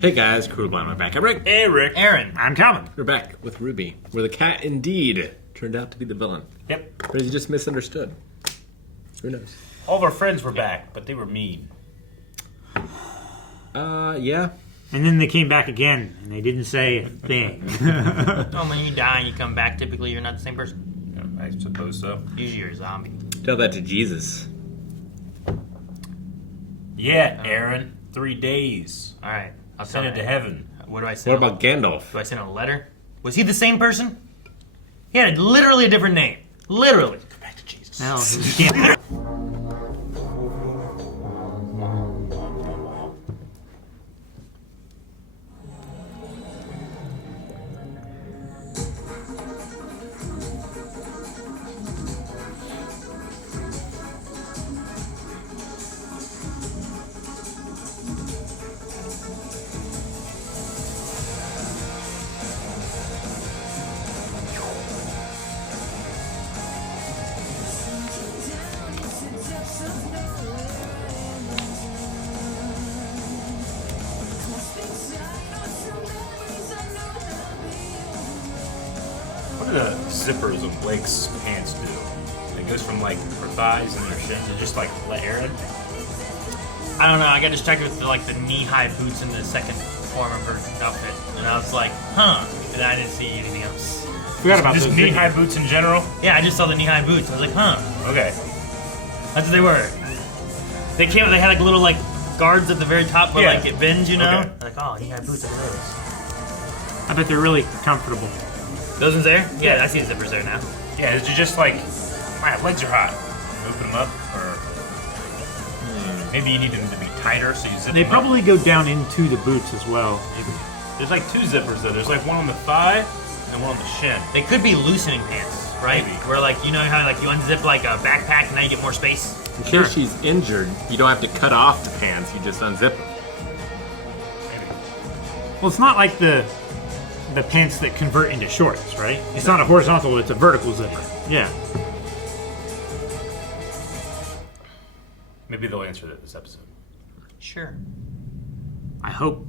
Hey guys, Crew Blind, we're back. I'm Rick. Hey Rick. Aaron. I'm Calvin. We're back with RWBY, where the cat indeed turned out to be the villain. Yep. But he just misunderstood. Who knows? All of our friends were back, but they were mean. Yeah. And then they came back again, and they didn't say a thing. Oh, when you die and you come back, typically you're not the same person. Yeah, I suppose so. Usually you're a zombie. Tell that to Jesus. Yeah, Aaron. 3 days. All right, I'll Send it to heaven. What do I say? What about Gandalf? Do I send a letter? Was he the same person? He had literally a different name. Literally. Go back to Jesus. No, you can't. What do the zippers of Blake's pants do? It goes from like her thighs and her shins to just like let air in. I don't know. I got distracted with the knee-high boots in the second form of her outfit, and I was like, huh. And I didn't see anything else. Forgot about Just those knee-high videos. boots in general? Yeah, I just saw the knee-high boots. I was like, huh. Okay. That's what they were. They came. They had like little guards at the very top where Yeah. it bends, you know. Okay. Like, oh, knee-high boots. Look at those. I bet they're really comfortable. Those ones there? Yeah, I see the zippers there now. Yeah, did you just like, my legs are hot. Open them up? Or maybe you need them to be tighter so you zip They them probably go down into the boots as well. up? Maybe. There's like 2 zippers though. There's like one on the thigh and one on the shin. They could be loosening pants, right? Maybe. Where you know how you unzip a backpack and now you get more space. In Sure. case she's injured, you don't have to cut off the pants, you just unzip them. Maybe. Well, it's not like the pants that convert into shorts, right? It's not a horizontal, it's a vertical zipper. Yeah. Maybe they'll answer that this episode. Sure. I hope.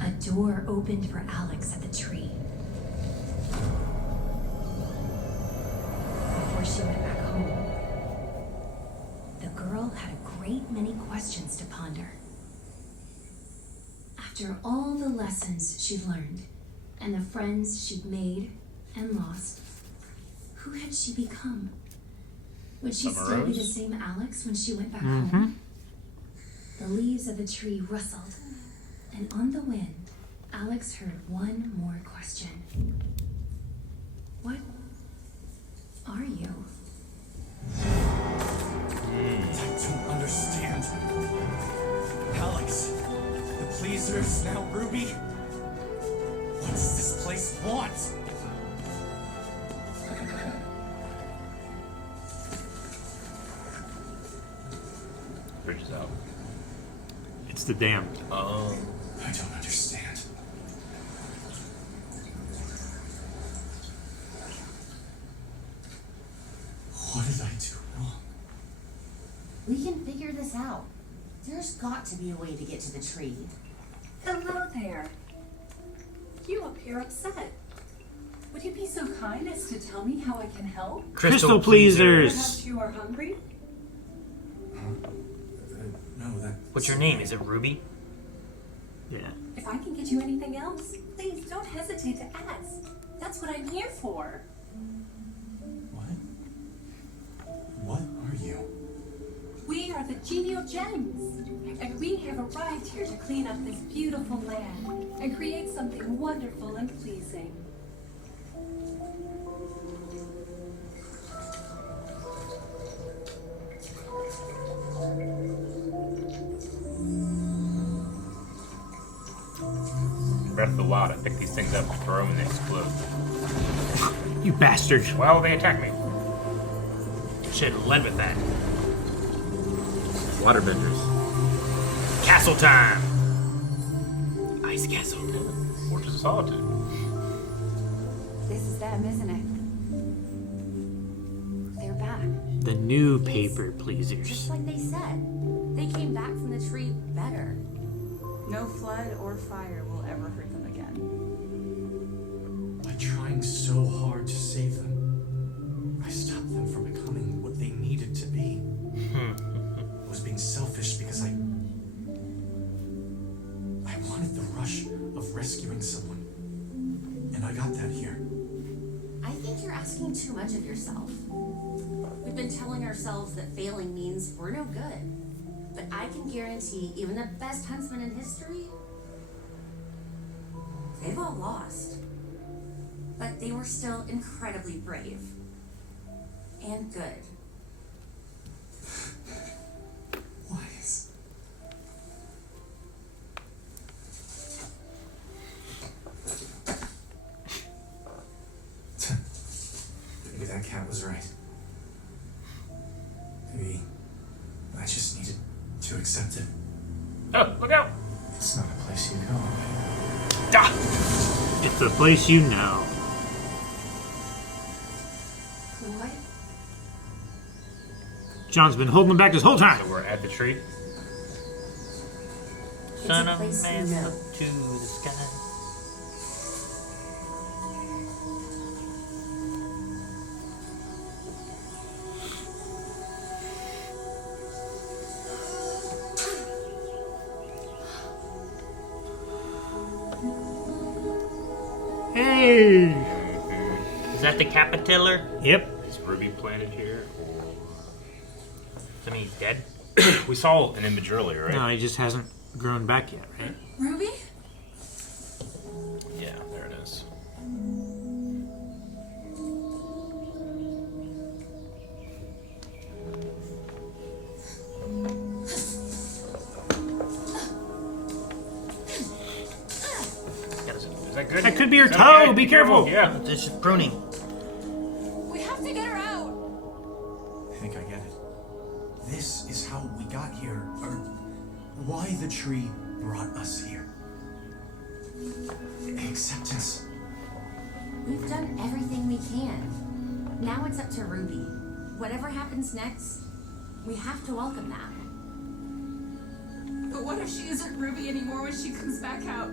A door opened for Alex at the tree. Before she went back home, the girl had a great many questions to ponder. After all the lessons she'd learned, and the friends she'd made and lost, who had she become? Would she Summer still be Rose? the same Alex when she went back home? The leaves of the tree rustled, and on the wind, Alex heard one more question. What are you? I don't understand. Alex, the Pleasers, now RWBY. What does this place want? Bridge is out. It's the dam. Oh. I don't understand. What did I do wrong? We can figure this out. There's got to be a way to get to the tree. Hello there. You appear upset. Would you be so kind as to tell me how I can help? Crystal pleasers. Perhaps you are hungry? No, that... What's your name? Is it Ruby? Yeah. If I can get you anything else, please don't hesitate to ask. That's what I'm here for. What? What are you? We are the Genial Gems, and we have arrived here to clean up this beautiful land and create something wonderful and pleasing. Breath of the Wild. I pick these things up and throw them and they explode. You bastard. Why will they attack me? Should have led with that. Waterbenders. Castle time. Ice castle. Fortress of Solitude. This is them, isn't it? They're back. The new paper pleasers. Just like they said. They came back from the tree better. No flood or fire will ever hurt them again. By trying so hard to save them, I stopped them from becoming what they needed to be. I was being selfish because I wanted the rush of rescuing someone. And I got that here. I think you're asking too much of yourself. We've been telling ourselves that failing means we're no good. But I can guarantee even the best huntsman in history, they've all lost. But they were still incredibly brave. And good. Wise. Maybe that cat was right. Maybe I just needed to accept it. Oh, look out! It's not a place you go. Ah! It's a place you know. What? John's been holding him back this whole time. So we're at the tree. Son a of place man, you know. look to the sky. Hey! Is that the Capitiller? Yep. Is Ruby planted here? I mean, he's dead. We saw an image earlier, right? No, he just hasn't grown back yet, right? Ruby? Yeah, there it is. Is that good? That could be her Is that toe. okay? Be careful. Yeah. This is pruning. We have to get her out. I think I get it. This is how we got here, or why the tree brought us here. Acceptance. We've done everything we can. Now it's up to Ruby. Whatever happens next, we have to welcome that. But what if she isn't Ruby anymore when she comes back out?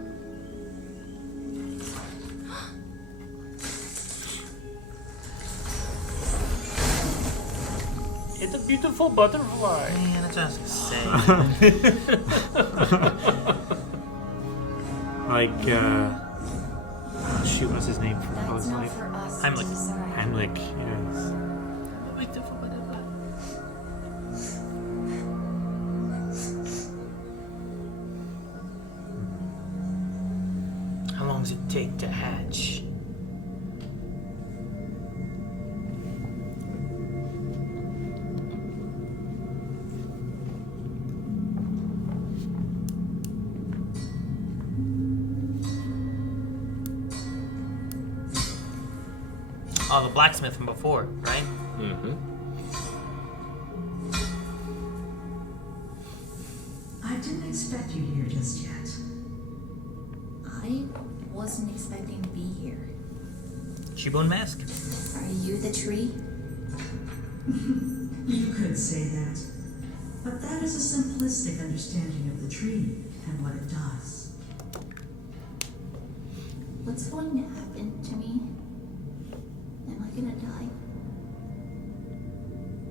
It's a beautiful butterfly. Man, that's what I was gonna say. Like, oh, shoot, what's his name from All That's His not Life? for us Heimlich. to decide. Heimlich, yes. How long does it take to hatch? Oh, the blacksmith from before, right? Mm-hmm. I didn't expect you here just yet. I wasn't expecting to be here. She-bone mask? Are you the tree? You could say that. But that is a simplistic understanding of the tree and what it does. What's going to happen to me? Am I gonna die?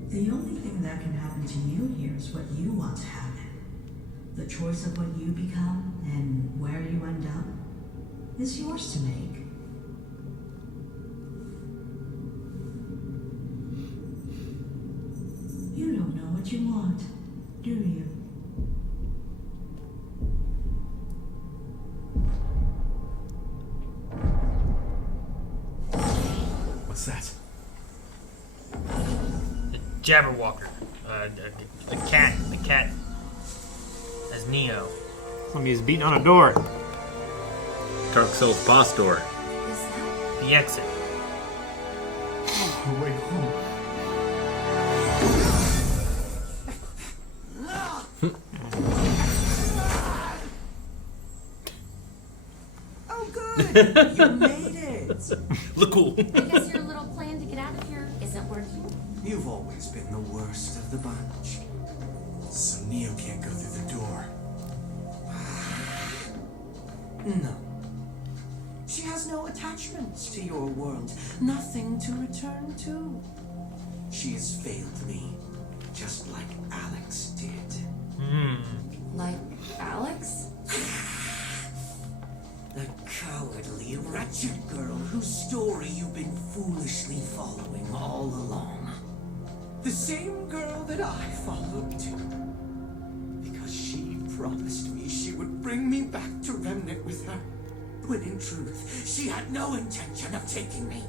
The only thing that can happen to you here is what you want to happen. The choice of what you become and where you end up is yours to make. You don't know what you want, do you? What's that? The Jabberwocker. The cat. The cat. As Neo. Somebody's beating on a door. Dark Souls boss door. Is that? The exit. Oh, wait, home. Oh, good! You made it! Look cool. I guess your little plan to get out of here isn't working. You've always been the worst of the bunch. So Neo can't go through the door. No. She has no attachments to your world, nothing to return to. She has failed me, just like Alex did. Like Alex? The cowardly, wretched girl whose story you've been foolishly following all along. The same girl that I followed too. Because she promised me she would bring me back to Remnant with her. When in truth, she had no intention of taking me.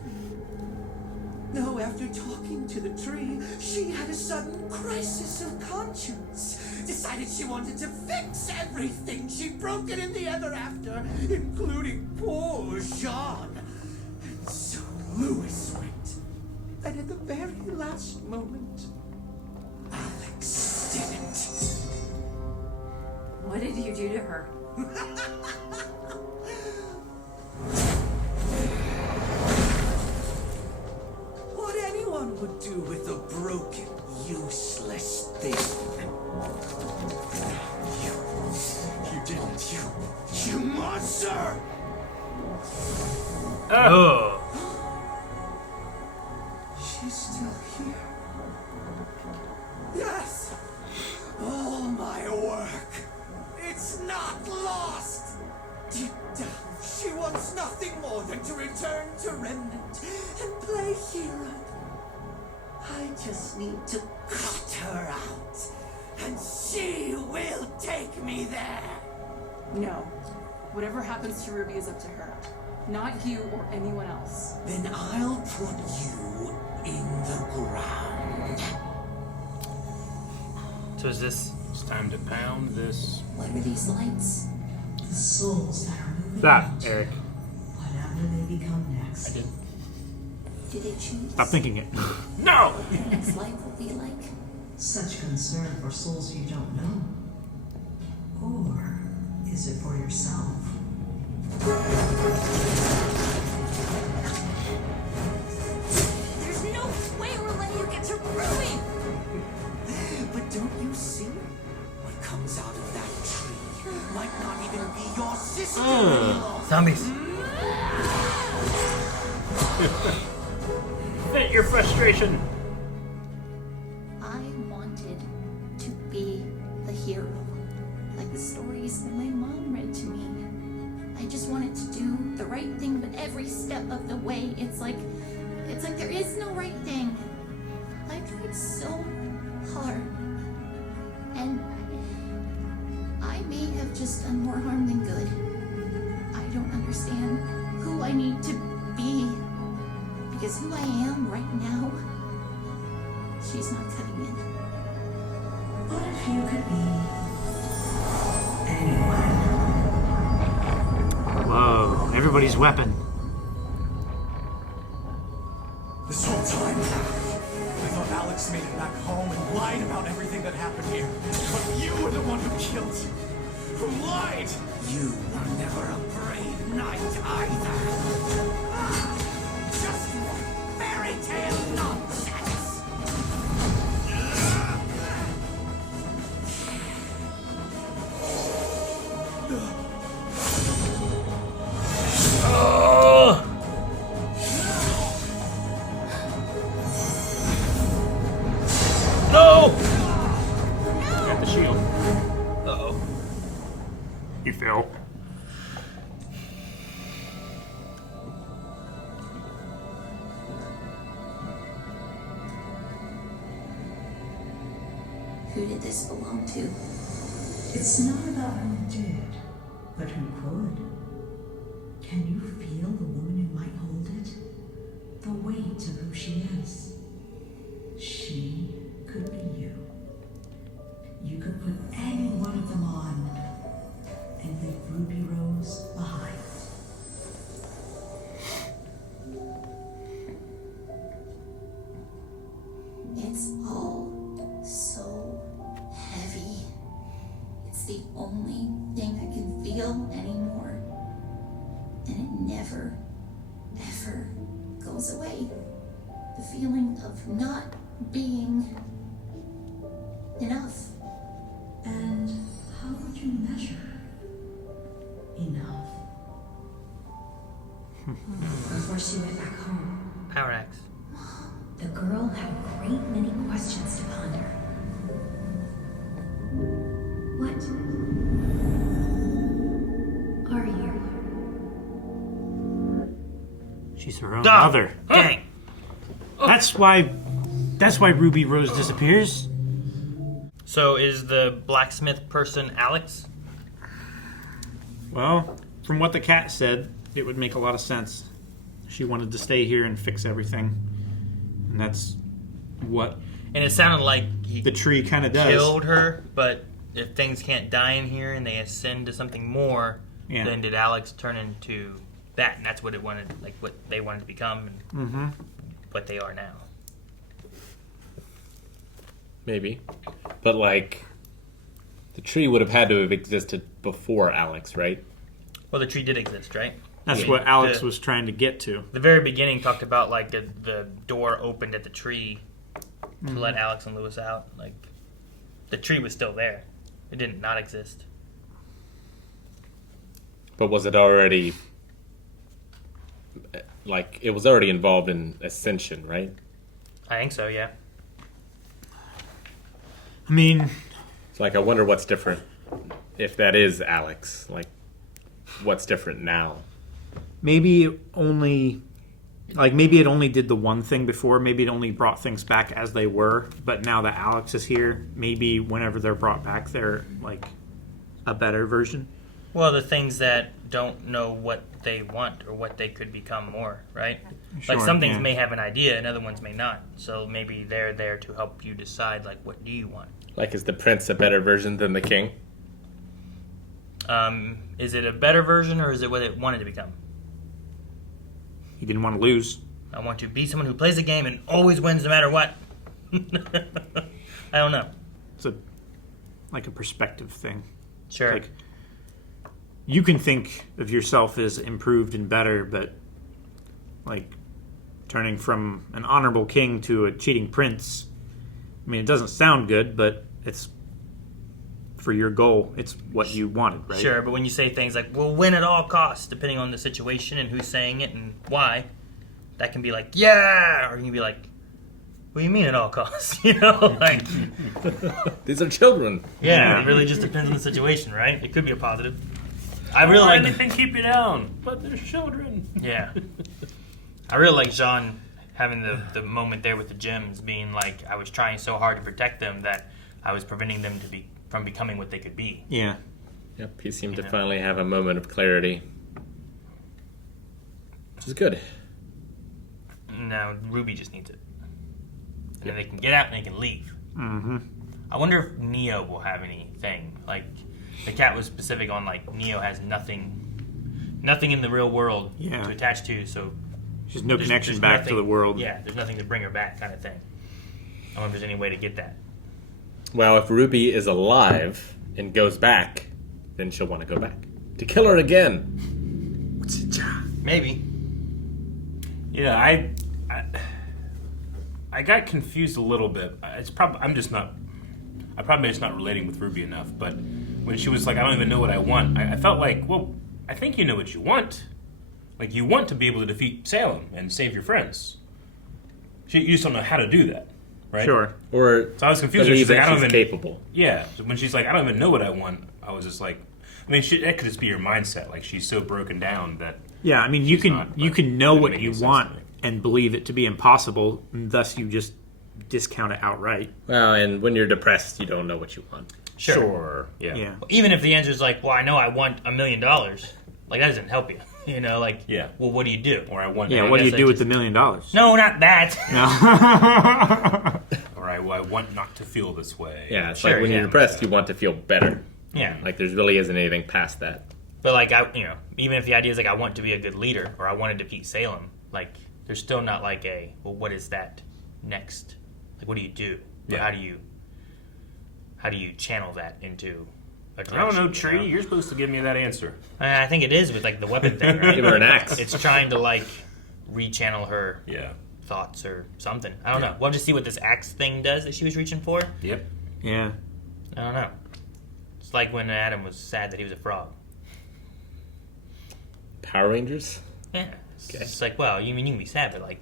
No, after talking to the tree, she had a sudden crisis of conscience. Decided she wanted to fix everything she'd broken in the ever after, including poor Jean. And so Louis went. And at the very last moment, Alex didn't. What did you do to her? What anyone would do with a broken, useless thing. You didn't, you monster! Oh. She's still here. Yes! All my work. It's not lost! Deep down, she wants nothing more than to return to Remnant and play hero. I just need to cut her out, and she will take me there. No. Whatever happens to Ruby is up to her. Not you or anyone else. Then I'll put you in the ground. So is this? It's time to pound this. What are these lights? The souls that are moving Stop, out, Eric. whatever they become next. I did. Do they choose Stop thinking it. No! what their next life will be like? Such concern for souls you don't know. Or is it for yourself? There's no way we're letting you get to Ruby! But don't you see? What comes out of that tree might not even be your sister anymore. Zombies. Vent your frustration. I wanted to be the hero, like the stories that my mom read to me. I just wanted to do the right thing, but every step of the way, it's like there is no right thing. I tried so hard, and I may have just done more harm than good. I don't understand who I need to be, because who I am right now, she's not cutting in. What if you could be anyone? Whoa, everybody's weapon. This whole time, I thought Alex made it back home and lied about everything that happened here. But you were the one who killed, who lied. You were never a brave knight either. Just more fairy tale nonsense. No! Got the shield. Uh-oh. You fell. Who did this belong to? It's not about who did, but who could. Can you feel the woman who might hold it? The weight of who she is. She could be you. You could put any one of them on and leave Ruby Rose behind. It's all so heavy. It's the only thing I can feel anymore. And it never, ever goes away. The feeling of not being enough. And how would you measure enough? before she went back home. Power axe. The girl had a great many questions to ponder. What are you? She's her own Dog. mother. Dang. That's why Ruby Rose disappears. So is the blacksmith person Alex? Well, from what the cat said, it would make a lot of sense. She wanted to stay here and fix everything. And that's what And it sounded like he the tree kind of does. killed her, but if things can't die in here and they ascend to something more, Yeah. then did Alex turn into that? And that's what it wanted, like what they wanted to become and what they are now. Maybe. But, like, the tree would have had to have existed before Alex, right? Well, the tree did exist, right? That's Yeah. what Alex was trying to get to. The very beginning talked about like the door opened at the tree to let Alex and Lewis out. Like the tree was still there; it didn't not exist. But was it already... Like, it was already involved in Ascension, right? I think so. Yeah. I mean, It's like, I wonder what's different if that is Alex. Like, what's different now? maybe it only did the one thing before. Maybe it only brought things back as they were. But now that Alex is here, maybe whenever they're brought back, they're like a better version. Well, the things that don't know what they want or what they could become more, right? Sure, Like some things yeah. may have an idea and other ones may not. So maybe they're there to help you decide, like, what do you want? Like, is the prince a better version than the king? Is it a better version or is it what it wanted to become? He didn't want to lose. I want to be someone who plays a game and always wins no matter what. I don't know. It's like a perspective thing. Sure. Like, you can think of yourself as improved and better, but like turning from an honorable king to a cheating prince, I mean, it doesn't sound good, but it's for your goal. It's what you wanted, right? Sure, but when you say things like, we'll win at all costs, depending on the situation and who's saying it and why, that can be like, yeah! Or you can be like, what do you mean at all costs? You know, like, These are children. yeah, it really just depends on the situation, right? It could be a positive. I really like, anything keep you down, but there's children. yeah. I really like Jean having the moment there with the gems, being like, I was trying so hard to protect them that I was preventing them from becoming what they could be. Yeah. Yep, he seemed to Yeah. finally have a moment of clarity. Which is good. Now Ruby just needs it, and then they can get out and they can leave. Mm-hmm. I wonder if Neo will have anything. Like the cat was specific on like Neo has nothing in the real world Yeah. to attach to, so Just no there's- connection there's back nothing- to the world. Yeah, there's nothing to bring her back, kind of thing. I wonder if there's any way to get that. Well, if Ruby is alive and goes back, then she'll want to go back. To kill her again. Maybe. Yeah, I got confused a little bit. It's probably I'm just not relating with Ruby enough. But when she was like, I don't even know what I want, I felt like, well, I think you know what you want. Like you want to be able to defeat Salem and save your friends. You just don't know how to do that, right? Sure. Or So I was confused. believe She's like, that I don't she's even capable. Yeah. So when she's like, I don't even know what I want, I was just like, I mean, that could just be your mindset. Like she's so broken down that. Yeah, I mean, you She's can not, you but can know didn't what make you any sense want to me. and believe it to be impossible, and thus you just discount it outright. Well, and when you're depressed, you don't know what you want. Sure. Yeah. Yeah. Even if the answer is like, well, I know I want $1 million, like that doesn't help you. You know, like, Yeah. well, what do you do? Or I want. Yeah, I what do you guess do I with just- the $1 million? No, not that. Or I want not to feel this way. Yeah, it's Sure, like when yeah. you're depressed, you want to feel better. Yeah. Like there really isn't anything past that. But like even if the idea is like I want to be a good leader or I want to defeat Salem, like there's still not like well, what is that next? Like what do you do? Or Yeah. how do you channel that into a I don't direction, know, you Tree. You're supposed to give me that answer. I think it is with like the weapon thing, right? Give her an axe. It's trying to like rechannel her Yeah. thoughts or something. I don't know. We'll just see what this axe thing does that she was reaching for. Yep. Yeah. I don't know. It's like when Adam was sad that he was a frog. Power Rangers? Yeah. It's like, well, you mean you can be sad, but like,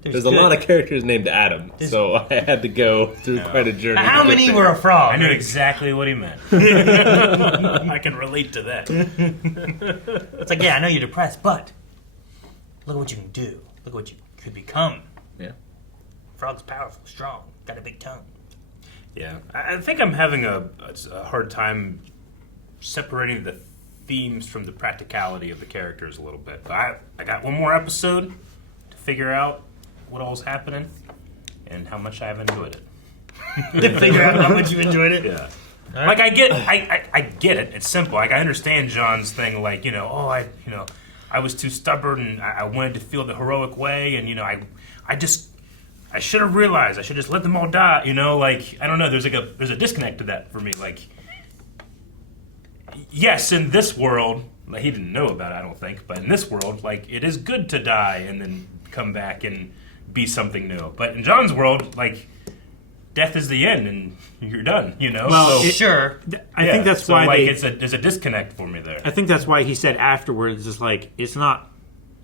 there's a lot of characters named Adam, so I had to go through quite a journey. How many were a frog? I knew exactly what he meant. I can relate to that. It's like, yeah, I know you're depressed, but look at what you can do. Look at what you could become. Yeah. Frog's powerful, strong, got a big tongue. Yeah, I think I'm having a hard time separating the themes from the practicality of the characters a little bit. I got one more episode to figure out what all's happening and how much I've enjoyed it. To figure out how much you enjoyed it? Yeah. Like I get it. It's simple. Like I understand John's thing. Like I was too stubborn and I wanted to feel the heroic way, and I should have realized. I should just let them all die. Like I don't know. There's a disconnect to that for me. Like yes, in this world, like he didn't know about it, I don't think, but in this world, like it is good to die and then come back and be something new. But in John's world, like death is the end and you're done, Well, sure. I think that's why there's a disconnect for me there. I think that's why he said afterwards, just like, it's not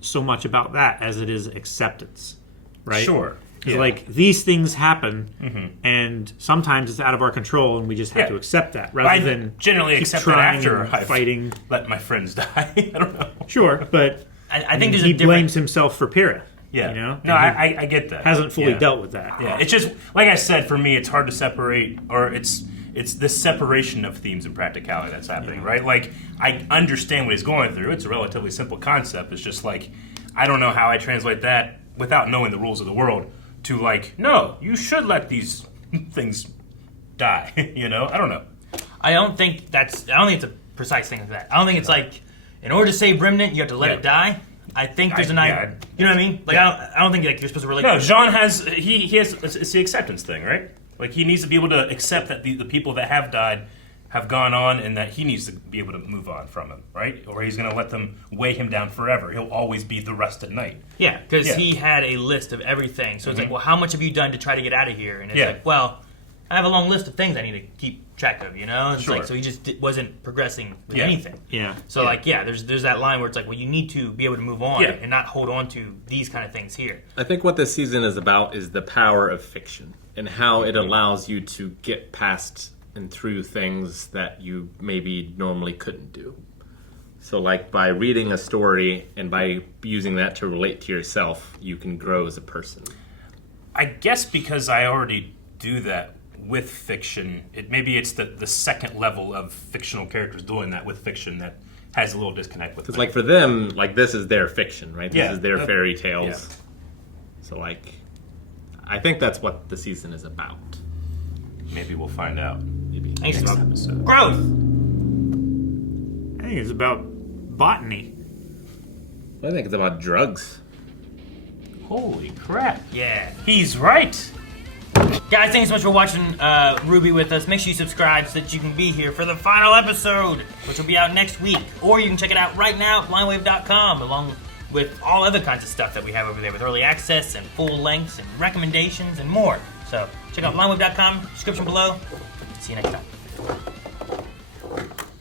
so much about that as it is acceptance, right? Sure. It's like, these things happen, and sometimes it's out of our control, and we just have to accept that, rather than generally keep accept that trying after and I've fighting. let my friends die. I don't know. Sure, but I think there's he a different... blames himself for Pyrrha. Yeah. No, I get that. Hasn't fully dealt with that. Yeah, it's just like I said. For me, it's hard to separate, or it's this separation of themes and practicality that's happening, right? Like I understand what he's going through. It's a relatively simple concept. It's just like I don't know how I translate that without knowing the rules of the world to like, no, you should let these things die. I don't know. I don't think it's a precise thing of that. I don't think it's like, in order to save Remnant, you have to let it die. I think there's you know what I mean? Like I don't think like you're supposed to relate. No, Jean has he has it's the acceptance thing, right? Like he needs to be able to accept that the people that have died have gone on, and that he needs to be able to move on from them, right? Or he's going to let them weigh him down forever. He'll always be the Rusted Knight. Yeah, because he had a list of everything. So it's like, well, how much have you done to try to get out of here? And it's like, well, I have a long list of things I need to keep track of, And it's like, so he just wasn't progressing with anything. Yeah. So there's that line where it's like, well, you need to be able to move on and not hold on to these kind of things here. I think what this season is about is the power of fiction and how it allows you to get past and through things that you maybe normally couldn't do. So like by reading a story and by using that to relate to yourself, you can grow as a person. I guess because I already do that with fiction, maybe it's the second level of fictional characters doing that with fiction that has a little disconnect with it. Because like for them, like this is their fiction, right? This is their fairy tales. Yeah. So like, I think that's what the season is about. Maybe we'll find out. Maybe next episode. Growth! I think it's about botany. I think it's about drugs. Holy crap. Yeah. He's right. Guys, thanks so much for watching RWBY with us. Make sure you subscribe so that you can be here for the final episode, which will be out next week. Or you can check it out right now at blindwave.com, along with all other kinds of stuff that we have over there with early access and full lengths and recommendations and more. So check out blindwave.com, description below. See you next time.